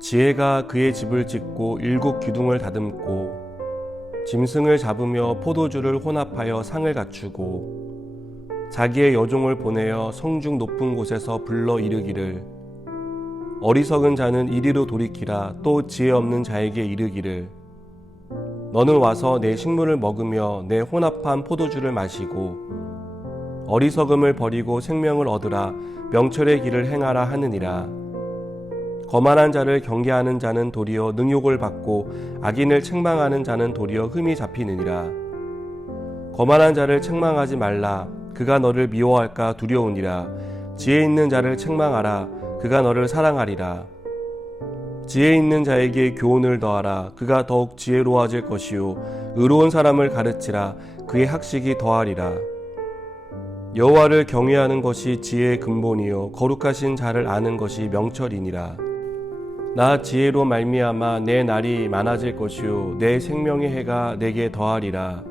지혜가 그의 집을 짓고 7 기둥을 다듬고 짐승을 잡으며 포도주를 혼합하여 상을 갖추고 자기의 여종을 보내어 성중 높은 곳에서 불러 이르기를 어리석은 자는 이리로 돌이키라. 또 지혜 없는 자에게 이르기를 너는 와서 내 식물을 먹으며 내 혼합한 포도주를 마시고 어리석음을 버리고 생명을 얻으라. 명철의 길을 행하라 하느니라. 거만한 자를 경계하는 자는 도리어 능욕을 받고 악인을 책망하는 자는 도리어 흠이 잡히느니라. 거만한 자를 책망하지 말라. 그가 너를 미워할까 두려우니라. 지혜 있는 자를 책망하라. 그가 너를 사랑하리라. 지혜 있는 자에게 교훈을 더하라. 그가 더욱 지혜로워질 것이요 의로운 사람을 가르치라. 그의 학식이 더하리라. 여호와를 경외하는 것이 지혜의 근본이요 거룩하신 자를 아는 것이 명철이니라. 나 지혜로 말미암아 내 날이 많아질 것이요 내 생명의 해가 내게 더하리라.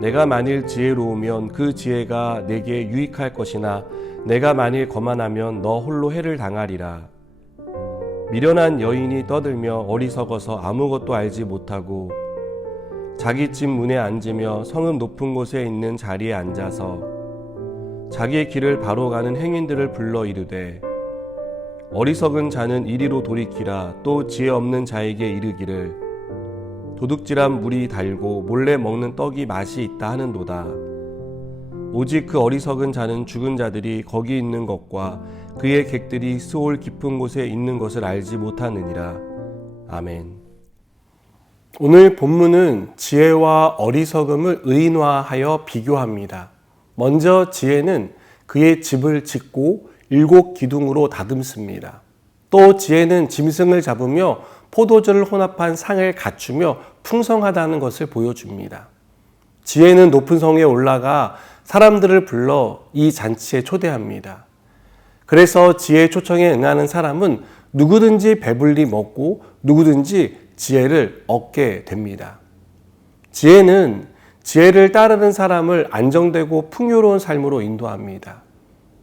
내가 만일 지혜로우면 그 지혜가 내게 유익할 것이나 내가 만일 거만하면 너 홀로 해를 당하리라. 미련한 여인이 떠들며 어리석어서 아무것도 알지 못하고 자기 집 문에 앉으며 성읍 높은 곳에 있는 자리에 앉아서 자기의 길을 바로 가는 행인들을 불러 이르되 어리석은 자는 이리로 돌이키라. 또 지혜 없는 자에게 이르기를 도둑질한 물이 달고 몰래 먹는 떡이 맛이 있다 하는도다. 오직 그 어리석은 자는 죽은 자들이 거기 있는 것과 그의 객들이 스올 깊은 곳에 있는 것을 알지 못하느니라. 아멘. 오늘 본문은 지혜와 어리석음을 의인화하여 비교합니다. 먼저 지혜는 그의 집을 짓고 7 기둥으로 다듬습니다. 또 지혜는 짐승을 잡으며 포도주를 혼합한 상을 갖추며 풍성하다는 것을 보여줍니다. 지혜는 높은 성에 올라가 사람들을 불러 이 잔치에 초대합니다. 그래서 지혜의 초청에 응하는 사람은 누구든지 배불리 먹고 누구든지 지혜를 얻게 됩니다. 지혜는 지혜를 따르는 사람을 안정되고 풍요로운 삶으로 인도합니다.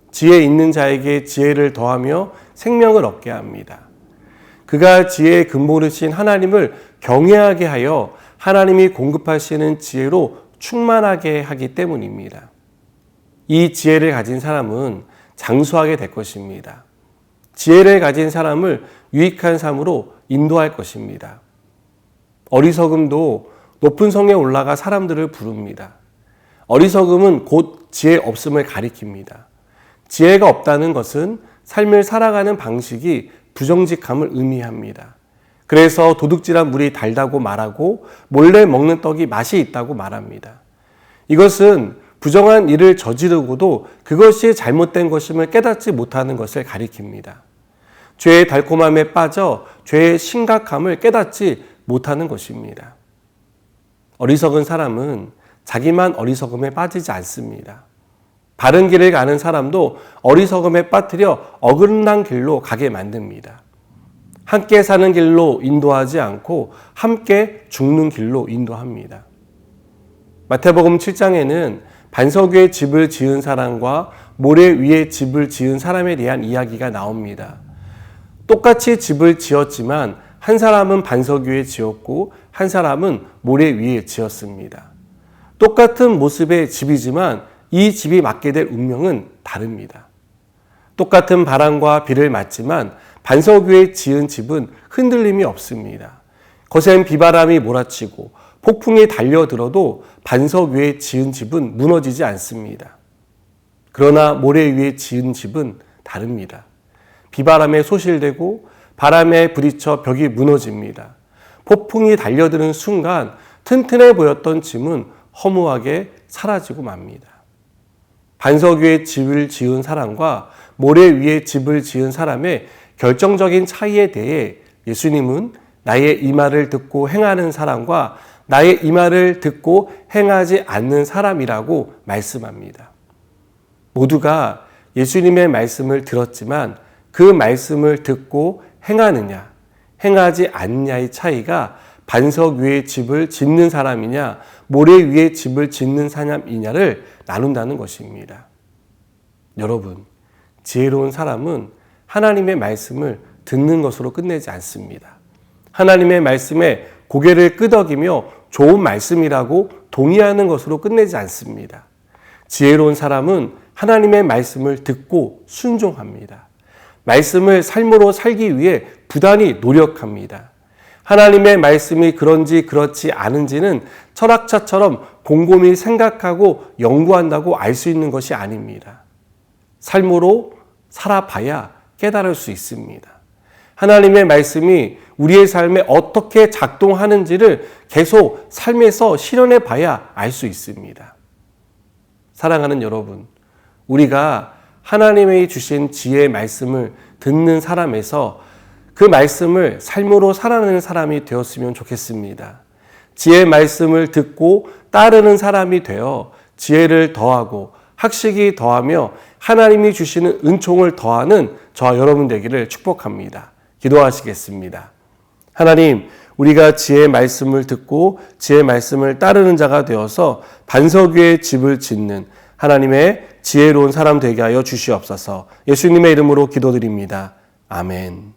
지혜 있는 자에게 지혜를 더하며 생명을 얻게 합니다. 그가 지혜의 근본이신 하나님을 경외하게 하여 하나님이 공급하시는 지혜로 충만하게 하기 때문입니다. 이 지혜를 가진 사람은 장수하게 될 것입니다. 지혜를 가진 사람을 유익한 삶으로 인도할 것입니다. 어리석음도 높은 성에 올라가 사람들을 부릅니다. 어리석음은 곧 지혜 없음을 가리킵니다. 지혜가 없다는 것은 삶을 살아가는 방식이 부정직함을 의미합니다. 그래서 도둑질한 물이 달다고 말하고 몰래 먹는 떡이 맛이 있다고 말합니다. 이것은 부정한 일을 저지르고도 그것이 잘못된 것임을 깨닫지 못하는 것을 가리킵니다. 죄의 달콤함에 빠져 죄의 심각함을 깨닫지 못하는 것입니다. 어리석은 사람은 자기만 어리석음에 빠지지 않습니다. 바른 길을 가는 사람도 어리석음에 빠뜨려 어긋난 길로 가게 만듭니다. 함께 사는 길로 인도하지 않고 함께 죽는 길로 인도합니다. 마태복음 7장에는 반석 위에 집을 지은 사람과 모래 위에 집을 지은 사람에 대한 이야기가 나옵니다. 똑같이 집을 지었지만 한 사람은 반석 위에 지었고 한 사람은 모래 위에 지었습니다. 똑같은 모습의 집이지만 이 집이 맞게 될 운명은 다릅니다. 똑같은 바람과 비를 맞지만 반석 위에 지은 집은 흔들림이 없습니다. 거센 비바람이 몰아치고 폭풍이 달려들어도 반석 위에 지은 집은 무너지지 않습니다. 그러나 모래 위에 지은 집은 다릅니다. 비바람에 소실되고 바람에 부딪혀 벽이 무너집니다. 폭풍이 달려드는 순간 튼튼해 보였던 집은 허무하게 사라지고 맙니다. 반석 위에 집을 지은 사람과 모래 위에 집을 지은 사람의 결정적인 차이에 대해 예수님은 나의 이 말을 듣고 행하는 사람과 나의 이 말을 듣고 행하지 않는 사람이라고 말씀합니다. 모두가 예수님의 말씀을 들었지만 그 말씀을 듣고 행하느냐, 행하지 않느냐의 차이가 반석 위에 집을 짓는 사람이냐, 모래 위에 집을 짓는 사람이냐를 나눈다는 것입니다. 여러분, 지혜로운 사람은 하나님의 말씀을 듣는 것으로 끝내지 않습니다. 하나님의 말씀에 고개를 끄덕이며 좋은 말씀이라고 동의하는 것으로 끝내지 않습니다. 지혜로운 사람은 하나님의 말씀을 듣고 순종합니다. 말씀을 삶으로 살기 위해 부단히 노력합니다. 하나님의 말씀이 그런지 그렇지 않은지는 철학자처럼 곰곰이 생각하고 연구한다고 알 수 있는 것이 아닙니다. 삶으로 살아봐야 깨달을 수 있습니다. 하나님의 말씀이 우리의 삶에 어떻게 작동하는지를 계속 삶에서 실현해 봐야 알 수 있습니다. 사랑하는 여러분, 우리가 하나님의 주신 지혜의 말씀을 듣는 사람에서 그 말씀을 삶으로 살아내는 사람이 되었으면 좋겠습니다. 지혜의 말씀을 듣고 따르는 사람이 되어 지혜를 더하고 학식이 더하며 하나님이 주시는 은총을 더하는 저와 여러분 되기를 축복합니다. 기도하시겠습니다. 하나님, 우리가 지혜의 말씀을 듣고 지혜의 말씀을 따르는 자가 되어서 반석 위에 집을 짓는 하나님의 지혜로운 사람 되게 하여 주시옵소서. 예수님의 이름으로 기도드립니다. 아멘.